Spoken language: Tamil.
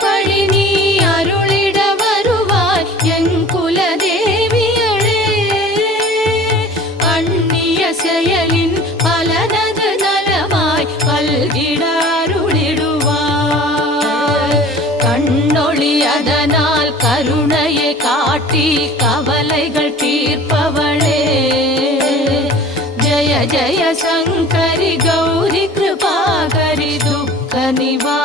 பழி நீ அருளிட வருவாய் என் குலதேவியளே. அந்நிய செயலின் பலனது நலமாய் பல்கிட அருளிடுவாய். கண்ணொளி அதனால் கருணையை காட்டி கவலைகள் தீர்ப்பவளே. ஜய ஜய சங்கரி கௌரி கிருபாகரி துக்க நிவா